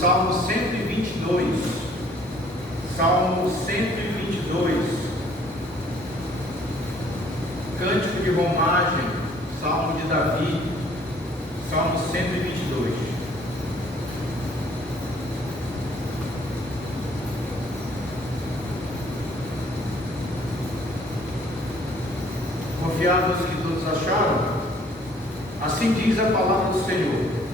Salmo 122. Salmo 122. Cântico de romagem, Salmo de Davi, Salmo 122. Confiados que todos acharam? Assim diz a palavra do Senhor.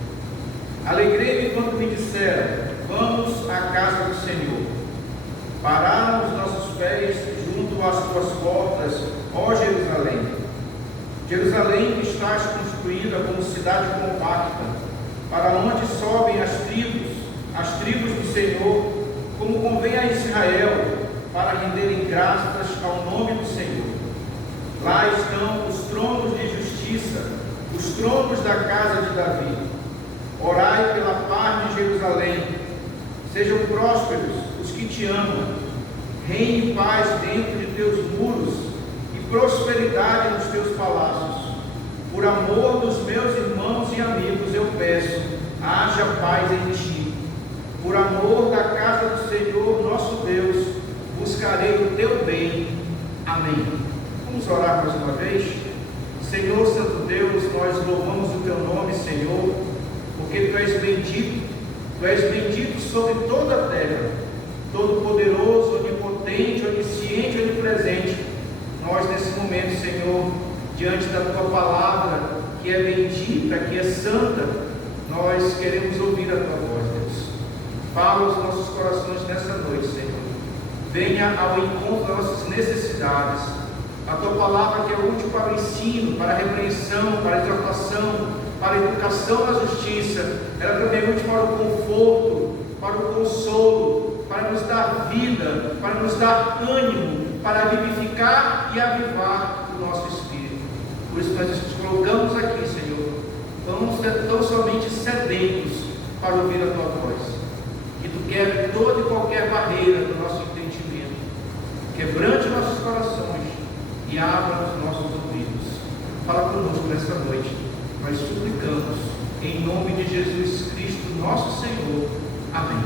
Alegrei-me quando me disseram: vamos à casa do Senhor. Pararam os nossos pés junto às tuas portas, ó Jerusalém. Jerusalém, que estás construída como cidade compacta, para onde sobem as tribos do Senhor, como convém a Israel, para renderem graças ao nome do Senhor. Lá estão os tronos de justiça, os tronos da casa de Davi. Orai pela paz de Jerusalém. Sejam prósperos os que te amam. Reine paz dentro de teus muros e prosperidade nos teus palácios. Por amor dos meus irmãos e amigos eu peço, haja paz em ti. Por amor da casa do Senhor nosso Deus, buscarei o teu bem. Amém. Vamos orar mais uma vez? Senhor Santo Deus, nós louvamos o teu nome, Senhor, porque tu és bendito sobre toda a terra, todo-poderoso, onipotente, onisciente, onipresente. Nós nesse momento, Senhor, diante da tua palavra, que é bendita, que é santa, nós queremos ouvir a tua voz, Deus. Fala aos nossos corações nessa noite, Senhor. Venha ao encontro das nossas necessidades. A tua palavra que é útil para o ensino, para a repreensão, para a exortação, para a educação na justiça, ela também é útil para o conforto, para o consolo, para nos dar vida, para nos dar ânimo, para vivificar e avivar o nosso espírito. Por isso nós nos colocamos aqui, Senhor, tão somente sedentos para ouvir a tua voz. Que tu quebre toda e qualquer barreira do nosso entendimento, quebrante nossos corações e abra os nossos ouvidos. Fala conosco nesta noite. Nós suplicamos em nome de Jesus Cristo, nosso Senhor. Amém.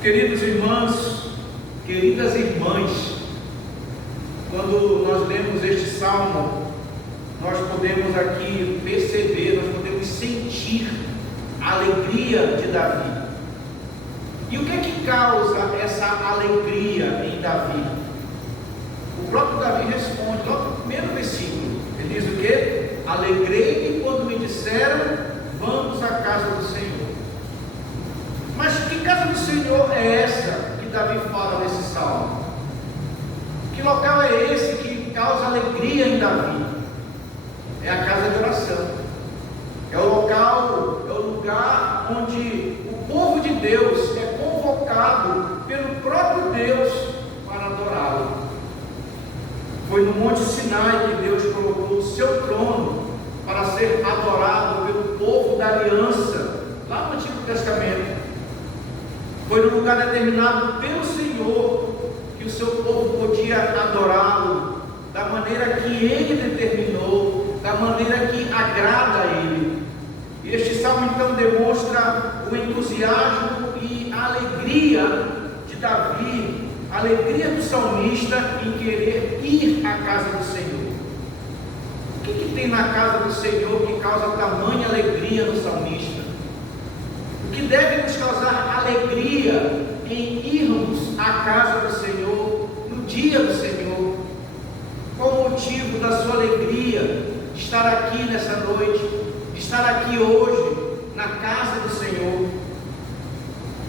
Queridos irmãos, queridas irmãs, quando nós lemos este salmo, nós podemos aqui perceber, nós podemos sentir a alegria de Davi. E o que é que causa essa alegria em Davi? O próprio Davi responde, logo no primeiro versículo, ele diz o quê? Alegrei-me quando me disseram, vamos à casa do Senhor. Mas que casa do Senhor é essa que Davi fala nesse salmo? Que local é esse que causa alegria em Davi? É a casa de oração. É o local, é o lugar onde o povo de Deus é convocado pelo próprio Deus para adorá-lo. Foi no Monte Sinai que Deus colocou o seu trono para ser adorado pelo povo da aliança, lá no Antigo Testamento. Foi no lugar determinado pelo Senhor que o seu povo podia adorá-lo da maneira que Ele determinou, da maneira que agrada a Ele. E este salmo então demonstra o entusiasmo e a alegria de Davi, a alegria do salmista em querer ir à casa do Senhor. O que tem na casa do Senhor que causa tamanha alegria no salmista? O que deve nos causar alegria em irmos à casa do Senhor, no dia do Senhor? Qual o motivo da sua alegria de estar aqui nessa noite, de estar aqui hoje, na casa do Senhor?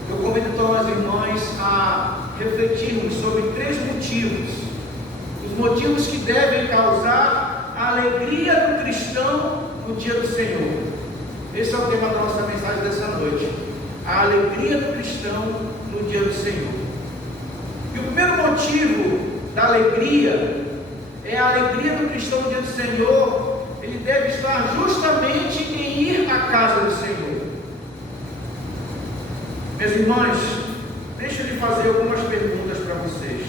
Eu convido então as irmãs a refletirmos sobre 3 motivos. Os motivos que devem causar a alegria do cristão no dia do Senhor. Esse é o tema da nossa mensagem dessa noite. A alegria do cristão no dia do Senhor. E o primeiro motivo da alegria é a alegria do cristão no dia do Senhor. Ele deve estar justamente em ir à casa do Senhor. Meus irmãos, deixa eu lhe fazer algumas perguntas para vocês.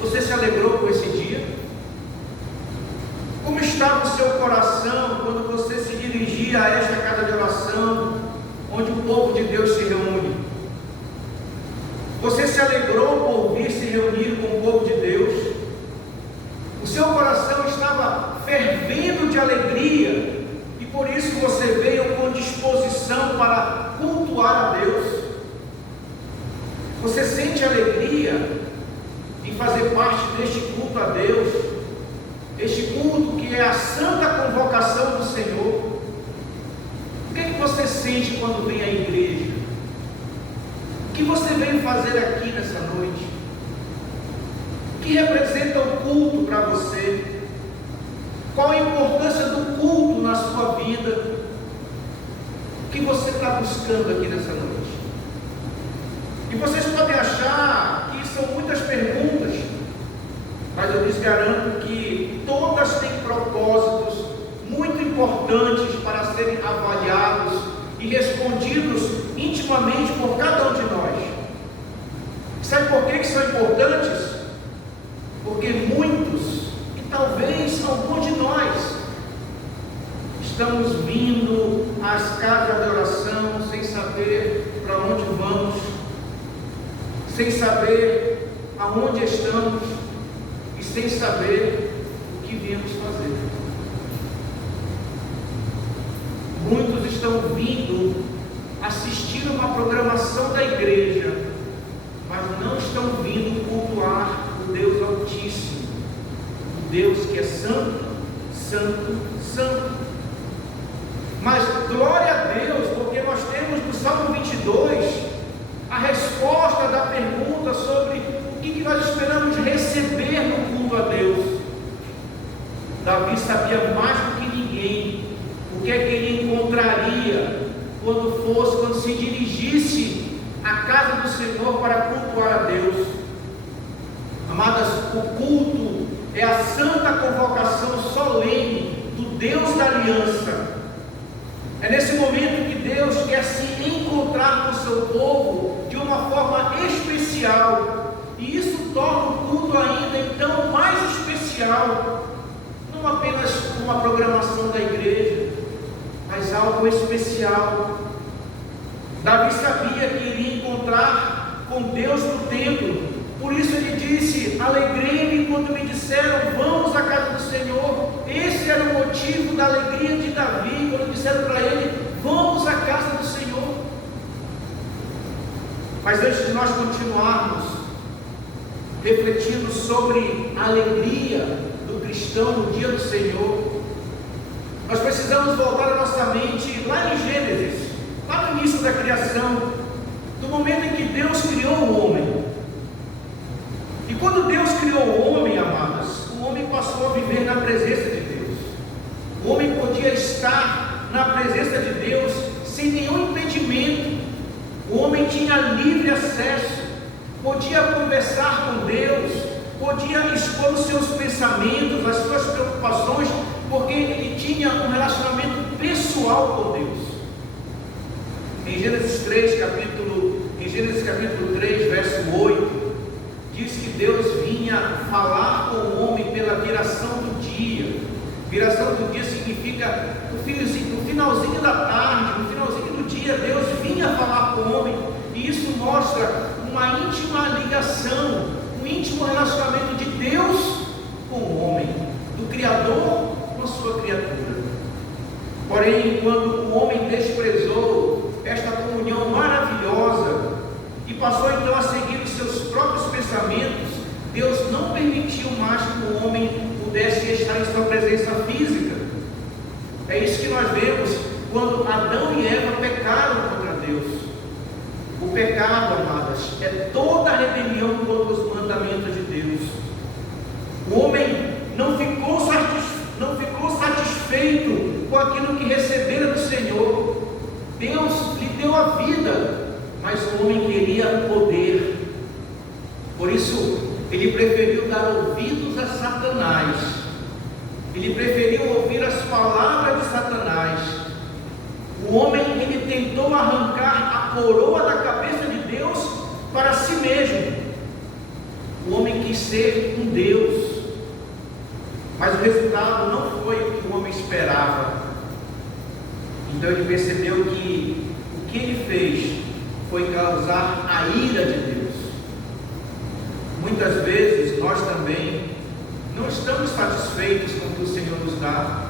Você se alegrou com esse dia? Como estava o seu coração quando você se dirigia a esta casa de oração, reunir com o povo de Deus. O seu coração estava fervendo de alegria e por isso você veio com disposição para cultuar a Deus. Você sente alegria em fazer parte deste culto a Deus, este culto que é a santa convocação do Senhor. O que é que você sente quando vem à igreja? O que você veio fazer aqui nessa noite? O que representa o culto para você? Qual a importância do culto na sua vida? O que você está buscando aqui nessa noite? E vocês podem achar que são muitas perguntas, mas eu lhes garanto que todas têm propósitos muito importantes para serem avaliados e respondidos intimamente por cada um de nós. Sabe por que são importantes? Porque muitos, e talvez alguns de nós, estamos vindo às casas de oração sem saber para onde vamos, sem saber aonde estamos e sem saber o que viemos fazer. Muitos estão vindo assistir uma programação da igreja, mas não estão vindo cultuar o Deus Altíssimo, o Deus que é santo, santo, santo. Mas glória a Deus, porque nós temos no Salmo 22 a resposta da pergunta sobre o que nós esperamos receber no culto a Deus. Davi sabia mais do que ninguém o que é que ele encontraria quando se dirigisse à casa do Senhor para cultuar a Deus. Amadas, o culto é a santa convocação solene do Deus da aliança. É nesse momento que Deus quer se encontrar com o seu povo de uma forma especial, e isso torna o culto ainda então mais especial, não apenas uma programação da igreja, mas algo especial. Davi sabia que iria encontrar com Deus no templo, por isso ele disse: alegrei-me quando me disseram, vamos à casa do Senhor. Esse era o motivo da alegria de Davi, quando disseram para ele, vamos à casa do Senhor. Mas antes de nós continuarmos refletindo sobre a alegria do cristão no dia do Senhor, nós precisamos voltar a nossa mente lá em Gênesis, lá no início da criação, do momento em que Deus criou o homem. E quando Deus criou o homem, amadas, o homem passou a viver na presença de Deus. O homem podia estar na presença de Deus sem nenhum impedimento. O homem tinha livre acesso, podia conversar com Deus, podia expor os seus pensamentos, as suas preocupações, porque ele tinha um relacionamento pessoal com Deus. Em Gênesis capítulo 3, verso 8, diz que Deus vinha falar com o homem pela viração do dia. Viração do dia significa no finalzinho da tarde, no finalzinho do dia, Deus vinha falar com o homem, e isso mostra uma íntima ligação, um íntimo relacionamento de Deus com o homem, do Criador com a sua criatura. Porém, quando o homem desprezou esta comunhão maravilhosa e passou então a seguir os seus próprios pensamentos, Deus não permitiu mais que o homem pudesse estar em sua presença física. É isso que nós vemos quando Adão e Eva pecaram contra Deus. O pecado, amadas, é toda a rebelião contra os mandamentos de Deus. O homem não ficou satisfeito com aquilo que recebera do Senhor. Deus lhe deu a vida, mas o homem queria poder. Por isso, ele preferiu dar ouvidos a Satanás. Ele preferiu ouvir as palavras de Satanás. O homem, ele tentou arrancar a coroa da cabeça de Deus para si mesmo. O homem quis ser um Deus, mas o resultado não foi o que o homem esperava. Então ele percebeu que o que ele fez foi causar a ira de Deus. Muitas estamos satisfeitos com o que o Senhor nos dá,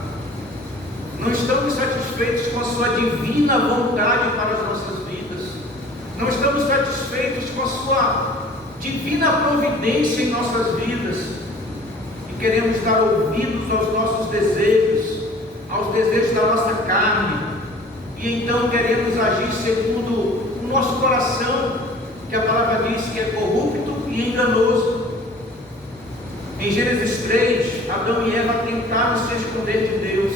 não estamos satisfeitos com a sua divina vontade para as nossas vidas, não estamos satisfeitos com a sua divina providência em nossas vidas, e queremos dar ouvidos aos nossos desejos, aos desejos da nossa carne, e então queremos agir segundo o nosso coração, que a palavra diz que é corrupto e enganoso. Em Gênesis 3, Adão e Eva tentaram se esconder de Deus,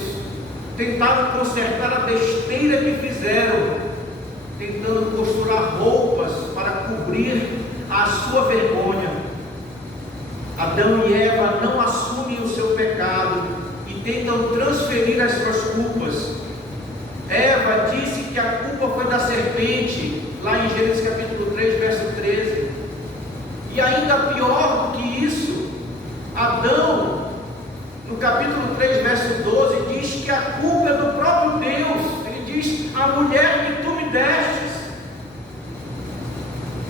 tentaram consertar a besteira que fizeram, tentando costurar roupas para cobrir a sua vergonha. Adão e Eva não assumem o seu pecado e tentam transferir as suas culpas. Eva disse que a culpa foi da serpente, lá em Gênesis capítulo 3, verso 13. E ainda pior do que isso, Adão, no capítulo 3, verso 12, diz que a culpa é do próprio Deus. Ele diz: a mulher que tu me destes.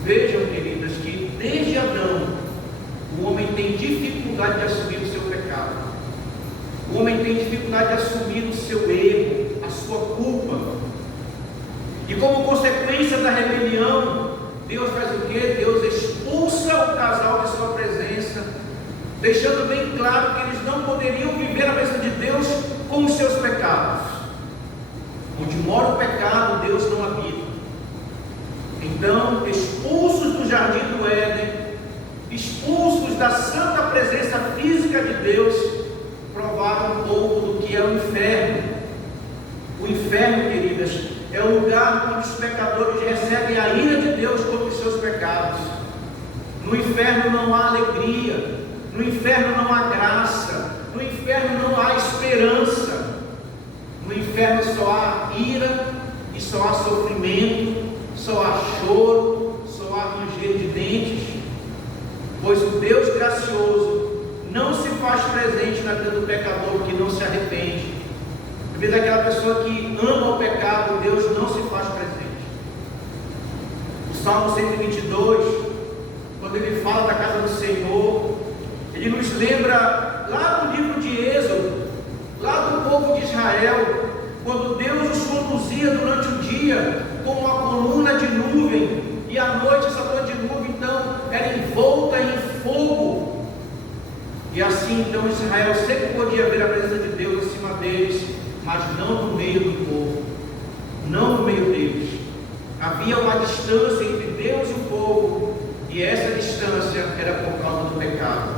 Vejam, queridas, que desde Adão, o homem tem dificuldade de assumir o seu pecado. O homem tem dificuldade de assumir o seu erro, a sua culpa. E como consequência da rebelião, Deus faz o quê? Deus expulsa o casal de sua presença, deixando bem claro que eles não poderiam viver a presença de Deus com os seus pecados. Onde mora o pecado, Deus não habita. Então, expulsos do jardim do Éden, expulsos da santa presença física de Deus, provaram um pouco do que é o inferno. O inferno, queridas, é o lugar onde os pecadores recebem a ira de Deus contra os seus pecados. No inferno não há alegria, no inferno não há graça, no inferno não há esperança, no inferno só há ira e só há sofrimento, só há choro, só há ranger de dentes, pois o Deus gracioso não se faz presente na vida do pecador que não se arrepende. Às vezes aquela pessoa que ama o pecado, Deus não se faz presente. O Salmo 122, quando ele fala da casa do Senhor, ele nos lembra lá no livro de Êxodo, lá do povo de Israel, quando Deus os conduzia durante o dia com uma coluna de nuvem, e à noite essa coluna de nuvem então era envolta em fogo, e assim então Israel sempre podia ver a presença de Deus acima deles, mas não no meio do povo, não no meio deles. Havia uma distância entre Deus e o povo, e essa distância era por causa do pecado.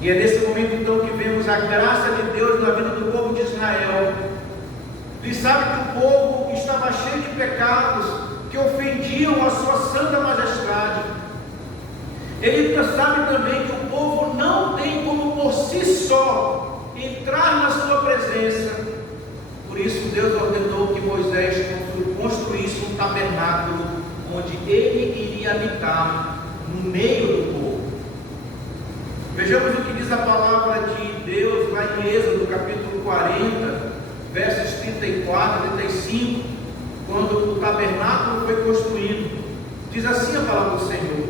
E é nesse momento então que vemos a graça de Deus na vida do povo de Israel. Ele sabe que o povo estava cheio de pecados que ofendiam a sua santa majestade. Ele sabe também que o povo não tem como por si só entrar na sua presença. Por isso Deus ordenou que Moisés construísse um tabernáculo onde ele iria habitar no meio do povo. Vejamos o que diz a palavra de Deus lá em Êxodo capítulo 40, versos 34 e 35, quando o tabernáculo foi construído. Diz assim a palavra do Senhor: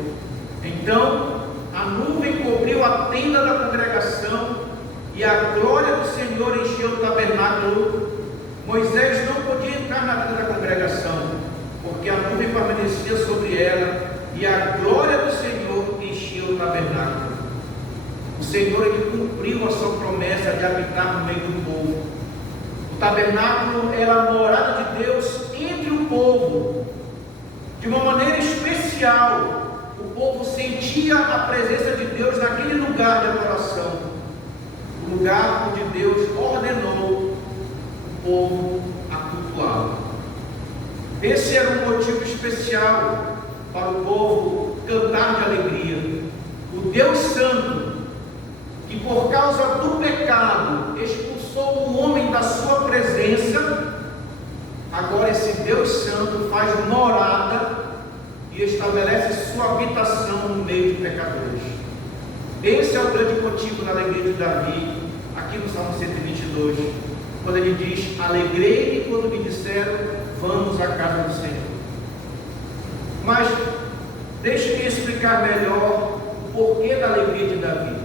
então a nuvem cobriu a tenda da congregação, e a glória do Senhor encheu o tabernáculo. Moisés não podia entrar na tenda da congregação, porque a nuvem permanecia sobre ela, e a glória do Senhor encheu o tabernáculo. O Senhor, ele cumpriu a sua promessa de habitar no meio do povo. O tabernáculo era a morada de Deus entre o povo. De uma maneira especial, o povo sentia a presença de Deus naquele lugar de adoração, o lugar onde Deus ordenou o povo a cultuá-lo. Esse era um motivo especial para o povo cantar de alegria. O Deus Santo, que por causa do pecado expulsou o homem da sua presença, agora esse Deus Santo faz morada e estabelece sua habitação no meio de pecadores. Esse é o grande motivo da alegria de Davi, aqui no Salmo 122, quando ele diz: alegrei-me quando me disseram, vamos à casa do Senhor. Mas deixe-me explicar melhor o porquê da alegria de Davi.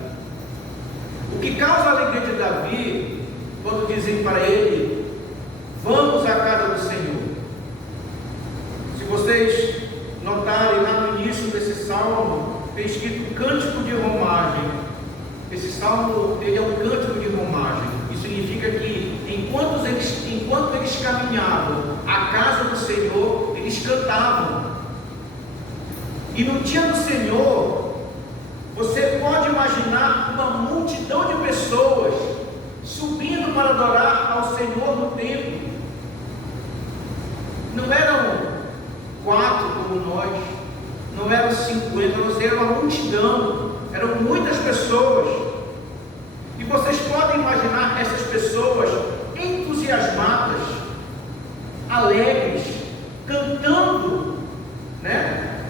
que causa a alegria de Davi, quando dizem para ele: vamos à casa do Senhor. Se vocês notarem lá no início desse salmo, tem escrito cântico de romagem. Esse salmo, ele é um cântico de romagem. Isso significa que enquanto eles caminhavam à casa do Senhor, eles cantavam. E no dia do Senhor, você pode imaginar uma multidão de pessoas subindo para adorar ao Senhor no templo. Não eram 4 como nós, não eram 50, não era uma multidão, eram muitas pessoas. E vocês podem imaginar essas pessoas entusiasmadas, alegres, cantando,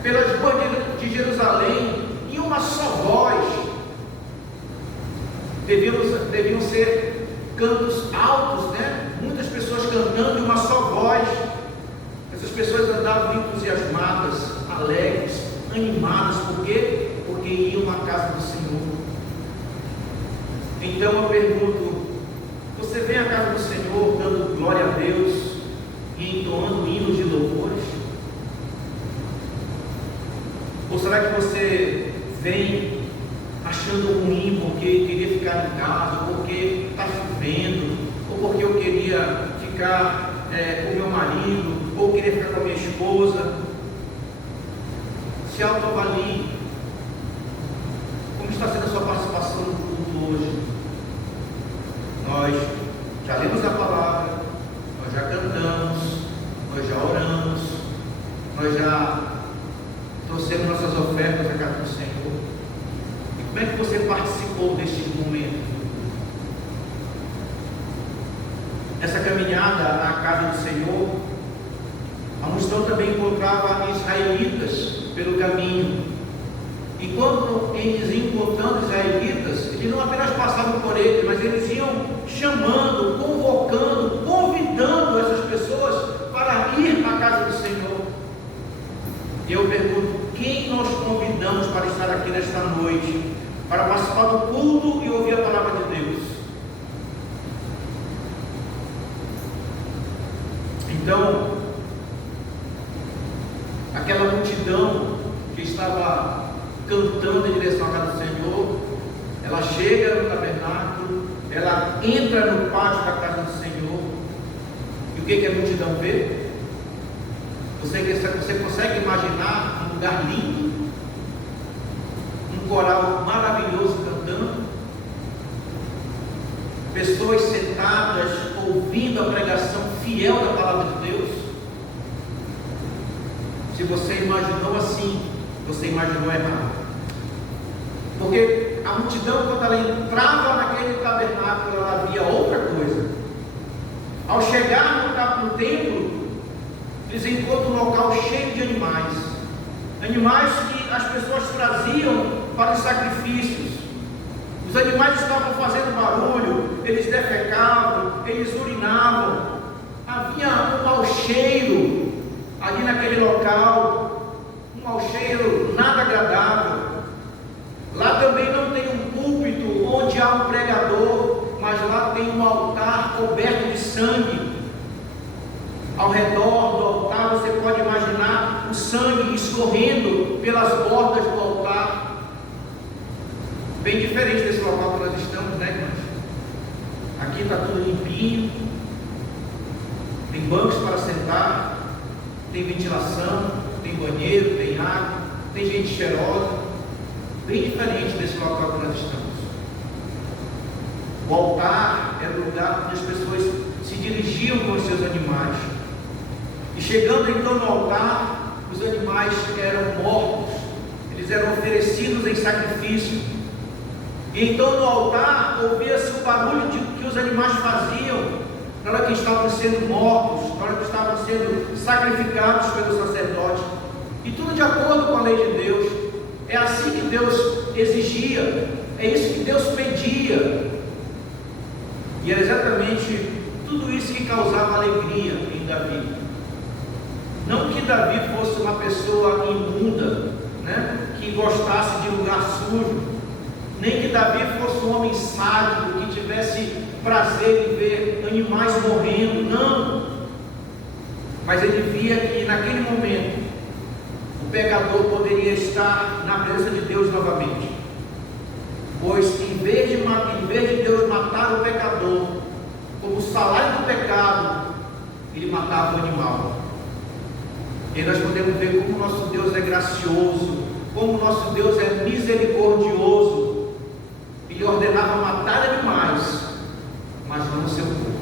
pelas ruas de Jerusalém, em uma só voz. Deviam ser cantos altos, muitas pessoas cantando em uma só voz. Essas pessoas andavam entusiasmadas, alegres, animadas. Por quê? Porque iam à casa do Senhor. Então eu pergunto: você vem à casa do Senhor dando glória a Deus e entoando hinos de louvores? Ou será que você vem achando ruim porque queria ficar em casa, ou porque está chovendo, ou porque eu queria ficar com meu marido, ou queria ficar com a minha esposa? Se autoavalie. Como está sendo a sua participação no culto hoje? Nós já lemos a palavra, nós já cantamos, nós já oramos, nós já trouxemos nossas ofertas à casa do Senhor. E como é que você participou deste momento? Essa caminhada à casa do Senhor, a multidão também encontrava israelitas pelo caminho. E quando eles iam encontrando israelitas, eles não apenas passavam por eles, mas eles iam chamando, convocando, convidando essas pessoas para ir à casa do Senhor. E eu pergunto: quem nós convidamos para estar aqui nesta noite, para participar do culto e ouvir a palavra de Deus? Então, aquela multidão que estava cantando em direção à casa do Senhor, ela chega no tabernáculo, ela entra no pátio da casa do Senhor, e o que a multidão vê? Você consegue imaginar um lugar lindo, um coral maravilhoso cantando, pessoas sentadas ouvindo a pregação fiel da palavra de Deus? Se você imaginou assim, você imaginou errado. Porque a multidão, quando ela entrava naquele tabernáculo, ela via outra coisa. Ao chegar no templo, eles encontram um local cheio de animais. Animais que as pessoas traziam para os sacrifícios. Os animais estavam fazendo barulho, eles defecavam, eles urinavam. Havia um mau cheiro ali naquele local, um mau cheiro nada agradável. Lá também não tem um púlpito onde há um pregador, mas lá tem um altar coberto de sangue. Ao redor do altar você pode imaginar o sangue escorrendo pelas bordas do altar. Bem diferente desse local que nós estamos, irmãos? Aqui está tudo limpinho, tem bancos para sentar, tem ventilação, tem banheiro, tem água, tem gente cheirosa. Bem diferente desse local que nós estamos. O altar era o lugar onde as pessoas se dirigiam com os seus animais. E chegando então no altar, os animais eram mortos, eles eram oferecidos em sacrifício. E então no altar ouvia-se o barulho que os animais faziam na hora que estavam sendo mortos, na hora que estavam sendo sacrificados pelo sacerdote. E tudo de acordo com a lei de Deus. É assim que Deus exigia, é isso que Deus pedia. E era exatamente tudo isso que causava alegria em Davi. Não que Davi fosse uma pessoa imunda, que gostasse de lugar sujo. nem que Davi fosse um homem sádico, que tivesse prazer em ver animais morrendo, não. Mas ele via que naquele momento o pecador poderia estar na presença de Deus novamente, pois em vez de Deus matar o pecador como salário do pecado, ele matava o animal. E nós podemos ver como nosso Deus é gracioso, como nosso Deus é misericordioso. Ele ordenava matar animais, mas não o seu povo.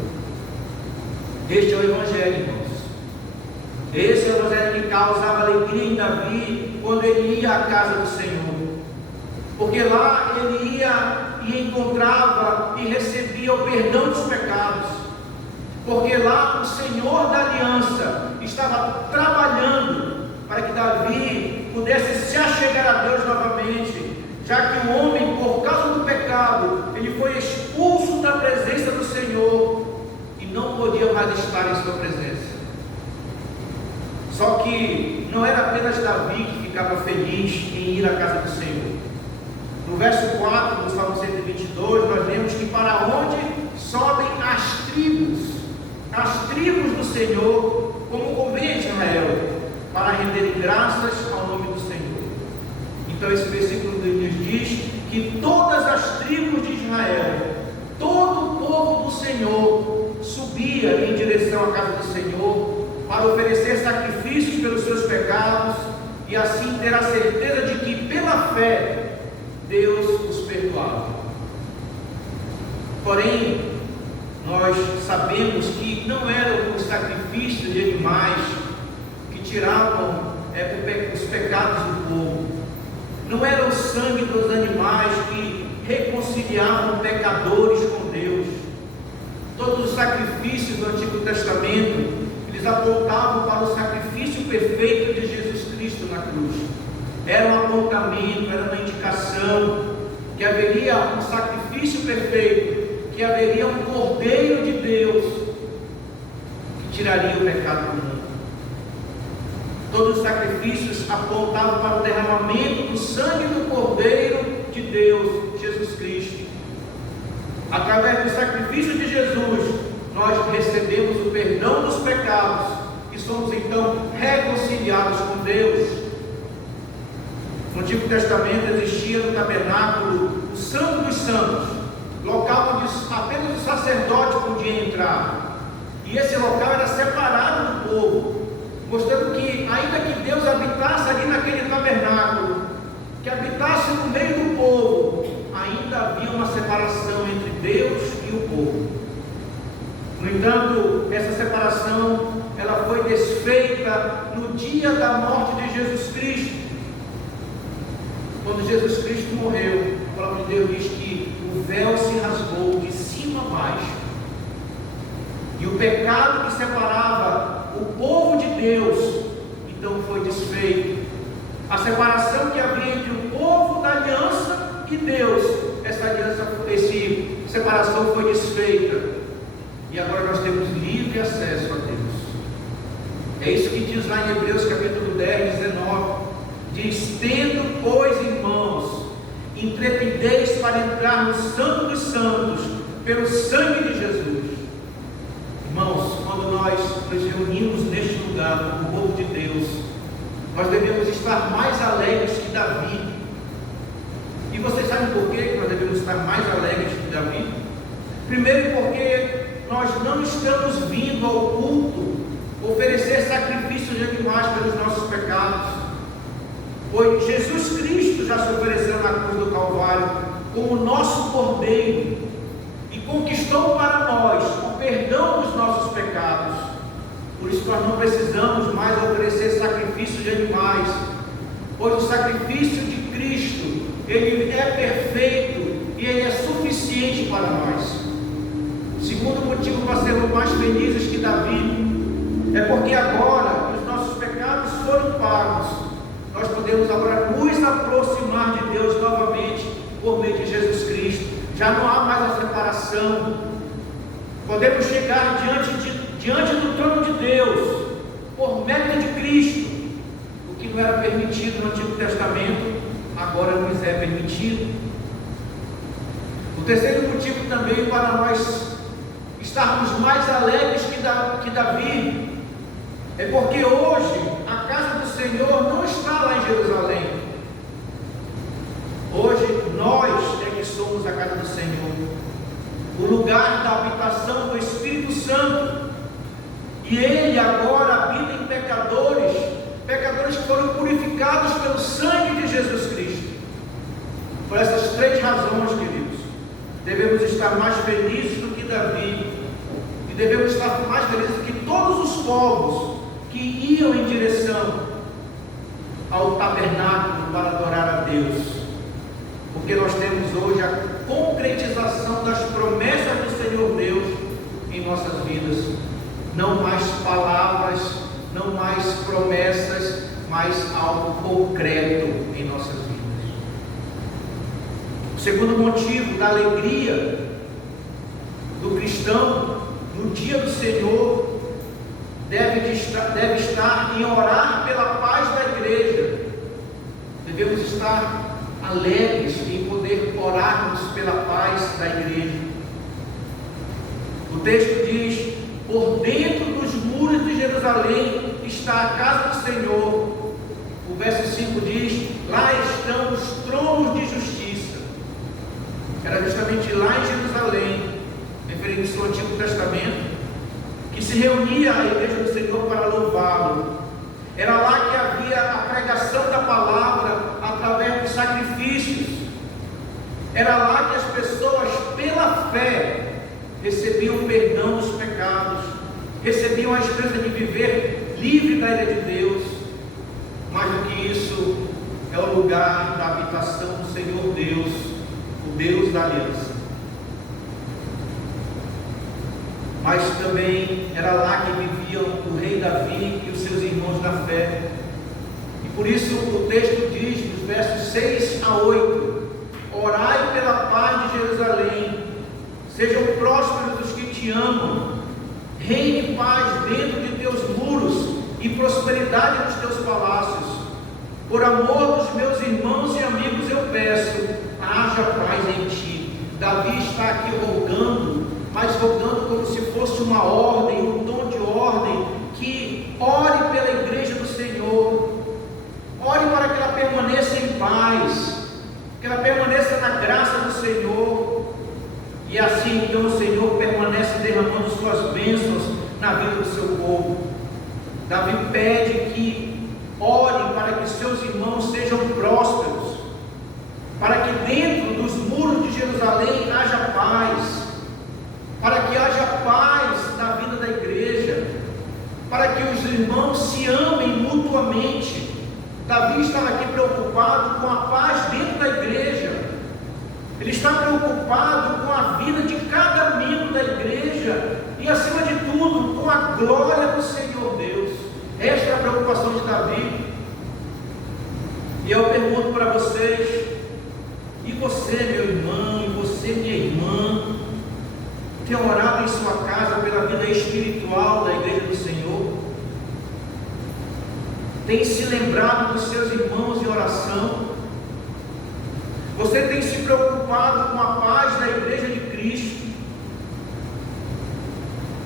Este é o Evangelho, irmãos. Esse é o Evangelho que causava alegria em Davi quando ele ia à casa do Senhor, porque lá ele ia e encontrava e recebia o perdão dos pecados, porque lá o Senhor da aliança estava trabalhando para que Davi pudesse se achegar a Deus novamente, já que o homem, por causa do pecado, ele foi expulso da presença do Senhor e não podia mais estar em sua presença. Só que não era apenas Davi que ficava feliz em ir à casa do Senhor. No verso 4 do Salmo 122, nós lemos que para onde sobem as tribos do Senhor, como convém a Israel, para renderem graças ao nome do Senhor. Então esse versículo nos diz que todas as tribos de Israel, todo o povo do Senhor, subia em direção à casa do Senhor, para oferecer sacrifícios pelos seus pecados, e assim ter a certeza de que pela fé Deus os perdoava. Porém, nós sabemos que não eram os sacrifícios de animais que tiravam os pecados do povo, não era o sangue dos animais que reconciliavam pecadores com Deus. Todos os sacrifícios do Antigo Testamento, eles apontavam para o sacrifício perfeito de Jesus Cristo na cruz. Era um apontamento, era uma indicação que haveria um sacrifício perfeito, que haveria um Cordeiro de Deus que tiraria o pecado do mundo. Todos os sacrifícios apontavam para o derramamento do sangue do Cordeiro de Deus, Jesus Cristo. Através do sacrifício de Jesus, nós recebemos o perdão dos pecados e somos então reconciliados com Deus. No Antigo Testamento existia no tabernáculo o Santo dos Santos, local onde apenas o sacerdote podia entrar, e esse local era separado do povo, mostrando que ainda que Deus habitasse ali naquele tabernáculo, que habitasse no meio do povo, ainda havia uma separação entre Deus e o povo. No entanto, essa separação ela foi desfeita no dia da morte de Jesus Cristo. Quando Jesus Cristo morreu, a palavra de Deus diz que o véu se rasgou de cima a baixo, e o pecado que separava o povo de Deus então foi desfeito. A separação que havia entre o povo da aliança e Deus, essa separação foi desfeita, e agora nós temos livre acesso a Deus. É isso que diz lá em Hebreus capítulo 10, 19. Diz: tendo, pois, irmãos, intrepidez para entrar no Santo dos Santos, pelo sangue de Jesus. Irmãos, quando nós nos reunimos neste lugar, como povo de Deus, nós devemos estar mais alegres que Davi. E vocês sabem por que nós devemos estar mais alegres que Davi? Primeiro, porque nós não estamos vindo ao culto oferecer sacrifícios de animais pelos nossos pecados, pois Jesus Cristo já se ofereceu na cruz do Calvário como nosso Cordeiro e conquistou para nós o perdão dos nossos pecados. Por isso nós não precisamos mais oferecer sacrifícios de animais, pois o sacrifício de Cristo, ele é perfeito e ele é suficiente para nós. O segundo motivo para sermos mais felizes que Davi é porque agora que os nossos pecados foram pagos, nós podemos agora nos aproximar de Deus novamente por meio de Jesus Cristo. Já não há mais a separação. Podemos chegar diante do trono de Deus por mérito de Cristo. O que não era permitido no Antigo Testamento, agora nos é permitido. terceiro motivo também para nós estarmos mais alegres que Davi é porque hoje a casa do Senhor não está lá em Jerusalém. Hoje nós é que somos a casa do Senhor, o lugar da habitação do Espírito Santo. E Ele agora habita em pecadores que foram purificados pelo sangue de Jesus Cristo. Por essas três razões, queridos, devemos estar mais felizes do que Davi, e devemos estar mais felizes do que todos os povos que iam em direção ao tabernáculo para adorar a Deus, porque nós temos hoje a concretização das promessas do Senhor Deus em nossas vidas. Não mais palavras, não mais promessas, mas algo concreto em nossas vidas. O segundo motivo da alegria do cristão no dia do Senhor deve estar em orar pela paz da igreja. Devemos estar alegres em poder orarmos pela paz da igreja. O texto diz: por dentro dos muros de Jerusalém está a casa do Senhor. O verso 5 diz: lá estão os tronos de justiça. Era justamente lá em Jerusalém, referindo-se ao Antigo Testamento, que se reunia a igreja do Senhor para louvá-lo. Era lá que havia a pregação da palavra através dos sacrifícios. Era lá que as pessoas, pela fé, recebiam o perdão dos pecados, recebiam a esperança de viver livre da ira de Deus. Mais do que isso, é o lugar da habitação do Senhor Deus, o Deus da aliança. Mas também era lá que viviam o rei Davi e os seus irmãos da fé. E por isso o texto diz, nos versos 6 a 8: orai pela paz de Jerusalém, sejam prósperos os que te amam, reine paz dentro de teus muros e prosperidade nos teus palácios. Por amor dos meus irmãos e amigos eu peço, haja paz em ti. Davi está aqui rogando, mas rogando como se fosse uma ordem, um tom de ordem, que ore pela igreja do Senhor, ore para que ela permaneça em paz, que ela permaneça na graça do Senhor. E assim então o Senhor permanece derramando suas bênçãos na vida do seu povo. Davi pede que ore para que seus irmãos sejam prósperos, para que dentro dos muros de Jerusalém haja paz, para que haja paz na vida da igreja, para que os irmãos se amem mutuamente. Davi estava aqui preocupado com a paz dentro da igreja. Ele está preocupado com a vida de cada membro da igreja e, acima de tudo, com a glória do Senhor Deus. Esta é a preocupação de Davi. E eu pergunto para vocês: e você, meu irmão, e você, minha irmã, tem orado em sua casa pela vida espiritual da igreja do Senhor? Tem se lembrado dos seus irmãos em oração? Você tem se preocupado com a paz da igreja de Cristo?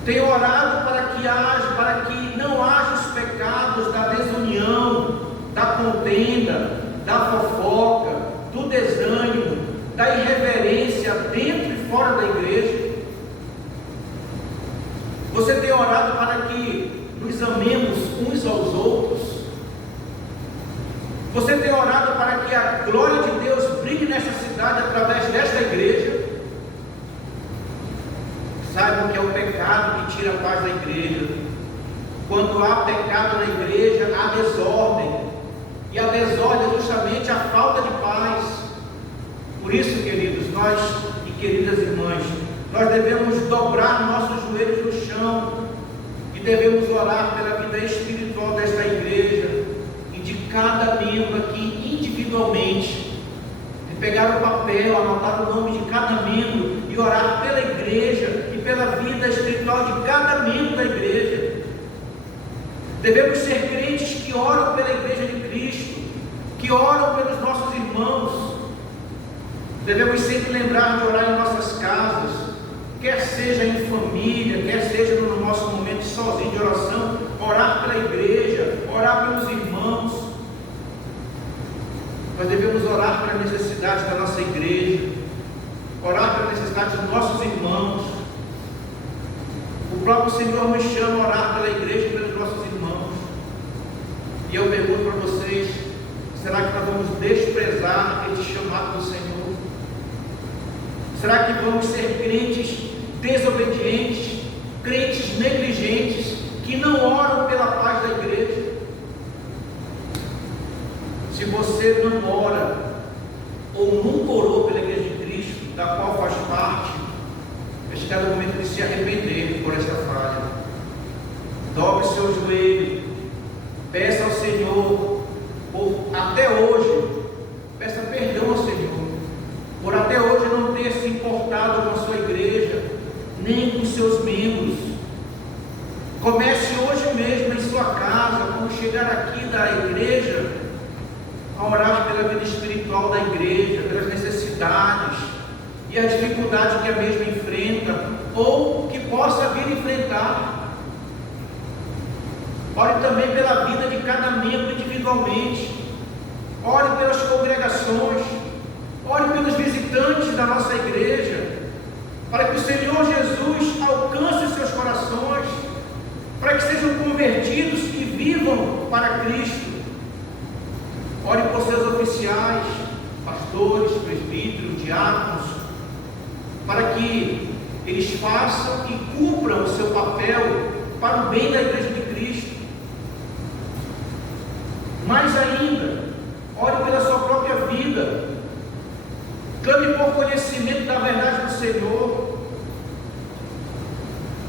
Tem orado para que não haja os pecados da desunião, da contenda, da fofoca, do desânimo, da irreverência dentro e fora da igreja? Você tem orado para que nos amemos uns aos outros? Você tem orado para que a glória de Deus brilhe nesta cidade através desta igreja? Saibam que é o pecado que tira a paz da igreja. Quando há pecado na igreja, há desordem. E a desordem é justamente a falta de paz. Por isso, queridos, nós e queridas irmãs, nós devemos dobrar nossos joelhos no chão e devemos orar pela vida espiritual desta igreja e de cada membro aqui individualmente. E pegar o papel, anotar o nome de cada membro e orar pela igreja e pela vida espiritual de cada membro da igreja. Devemos ser crentes que oram pela igreja de Cristo, que oram pelos nossos irmãos. Devemos sempre lembrar de orar em nossas casas, quer seja em família, quer seja no nosso momento sozinho de oração, orar pela igreja, orar pelos irmãos. Nós devemos orar pelas necessidades da nossa igreja, orar pelas necessidades dos nossos irmãos. O próprio Senhor nos chama a orar pela igreja e pelos nossos irmãos. E eu pergunto para vocês, será que nós vamos desprezar este chamado do Senhor? Será que vamos ser crentes desobedientes, crentes negligentes, que não oram pela paz da igreja? Se você não ora, ou nunca orou pela igreja de Cristo, da qual faz parte, este é o momento de se arrepender por esta falha. Dobre seu joelho, peça ao Senhor, por até hoje, peça perdão ao Senhor, por até hoje não ter se importado com a sua igreja, nem com seus membros. Comece hoje mesmo em sua casa, quando chegar aqui da igreja, a orar pela vida espiritual da igreja, pelas necessidades e as dificuldades que a mesma enfrenta, ou que possa vir enfrentar. Ore também pela vida de cada membro individualmente. Ore pelas congregações. Ore pelos visitantes da nossa igreja, para que o Senhor Jesus alcance os seus corações, para que sejam convertidos e vivam para Cristo. Ore por seus oficiais, pastores, presbíteros, diáconos, para que eles façam e cumpram o seu papel para o bem da igreja de Cristo. Mais ainda, ore pela sua própria vida. Clame por conhecimento da verdade do Senhor.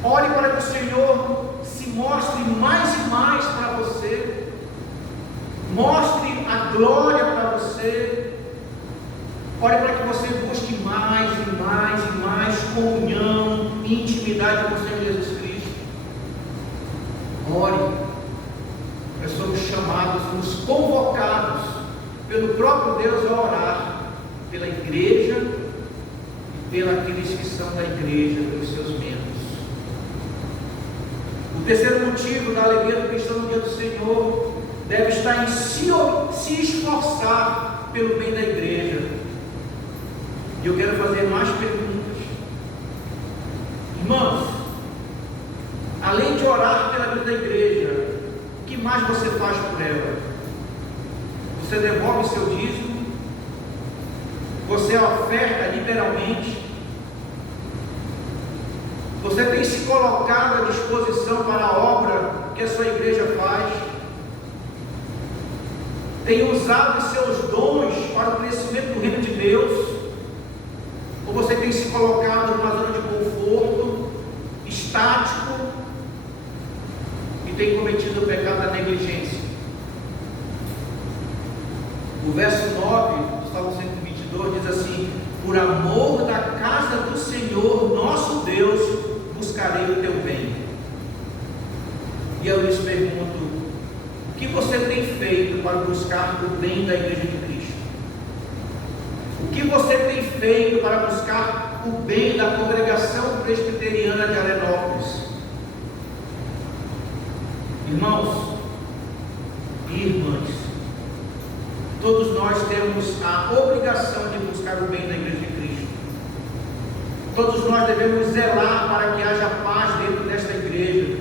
Ore para que o Senhor se mostre mais e mais para você. Mostre a glória para você. Ore para que você busque mais e mais e mais comunhão e intimidade com o Senhor Jesus Cristo. Ore. Nós somos chamados, nos convocados pelo próprio Deus a orar pela igreja e pelos que são da igreja, pelos seus membros. O terceiro motivo da alegria do cristão no dia do Senhor deve estar em se esforçar pelo bem da igreja. E eu quero fazer mais perguntas. Irmãos, além de orar pela vida da igreja, o que mais você faz por ela? Você devolve seu dízimo? Você oferta liberalmente? Você tem se colocado à disposição para a obra que a sua igreja faz? Tem usado os seus dons para o crescimento do reino de Deus? Ou você tem se colocado numa zona de conforto, estático, e tem cometido o pecado da negligência? O verso 9 do Salmo 122 diz assim: por amor da casa do Senhor nosso Deus buscarei o teu bem. E eu lhes pergunto: o que você tem feito para buscar o bem da igreja de Cristo? O que você tem feito para buscar o bem da congregação presbiteriana de Arenópolis? Irmãos e irmãs, todos nós temos a obrigação de buscar o bem da igreja de Cristo. Todos nós devemos zelar para que haja paz dentro desta igreja.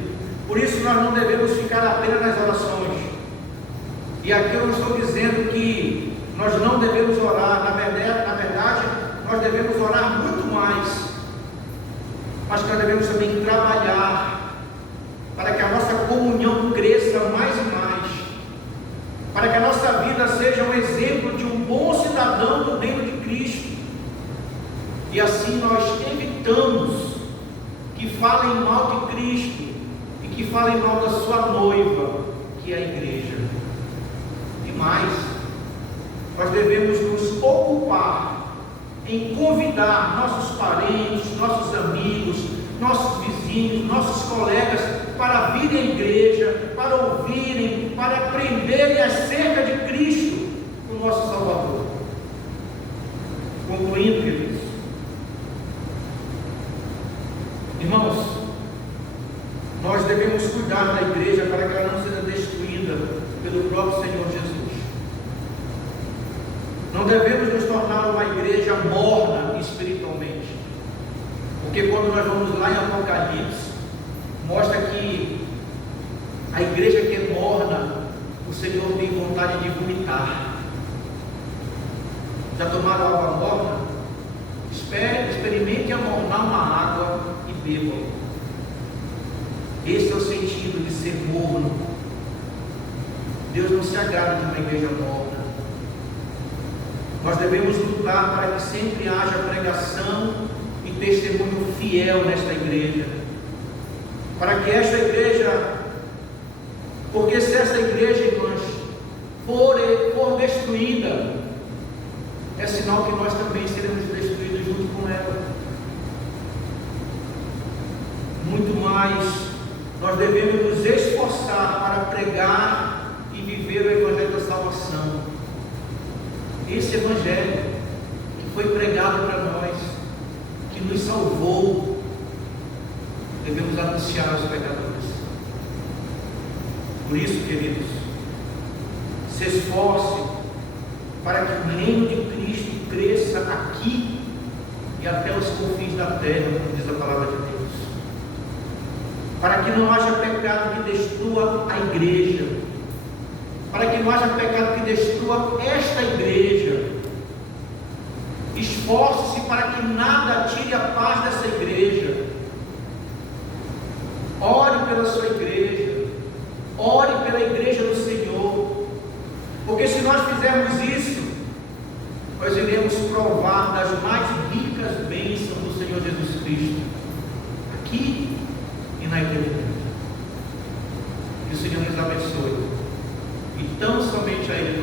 Por isso nós não devemos ficar apenas nas orações. E aqui eu não estou dizendo que nós não devemos orar. Na verdade, nós devemos orar muito mais. Mas que nós devemos também trabalhar para que a nossa comunhão cresça mais e mais, para que a nossa vida seja um exemplo de um bom cidadão do reino de Cristo. E assim nós evitamos que falem mal de Cristo e que falem mal da sua noiva, que é a igreja. E mais, nós devemos nos ocupar em convidar nossos parentes, nossos amigos, nossos vizinhos, nossos colegas para virem à igreja, para ouvirem, para aprenderem acerca de Cristo, o nosso Salvador. Concluindo destruindo, queridos. Irmãos, nós devemos cuidar da igreja para que ela não seja destruída pelo próprio Senhor Jesus. Não devemos nos tornar uma igreja morna espiritualmente, porque quando nós vamos lá em Apocalipse, mostra que a igreja que é morna, o Senhor tem vontade de vomitar. Já tomaram água morna? Experimente amornar uma água e bebam. Esse é o sentido de ser morno. Deus não se agrada de uma igreja morna. Nós devemos lutar para que sempre haja pregação e testemunho fiel nesta igreja, para que esta igreja, porque se essa igreja, irmãos, for destruída, é sinal que nós também seremos destruídos junto com ela. Muito mais, nós devemos nos esforçar para pregar e viver o evangelho da salvação. Esse evangelho que foi pregado para nós, que nos salvou, devemos anunciar aos pecadores. Por isso, queridos, se esforcem para que o reino de Cristo cresça aqui e até os confins da terra, como diz a palavra de Deus. Para que não haja pecado que destrua a igreja, para que não haja pecado que destrua esta igreja. Esforce-se para que nada tire a paz dessa igreja. Ore pela sua igreja, ore pela igreja do Senhor, porque se nós fizermos isso, nós iremos provar das mais ricas bênçãos do Senhor Jesus Cristo, aqui e na eternidade. Que o Senhor nos abençoe, e tão somente a Ele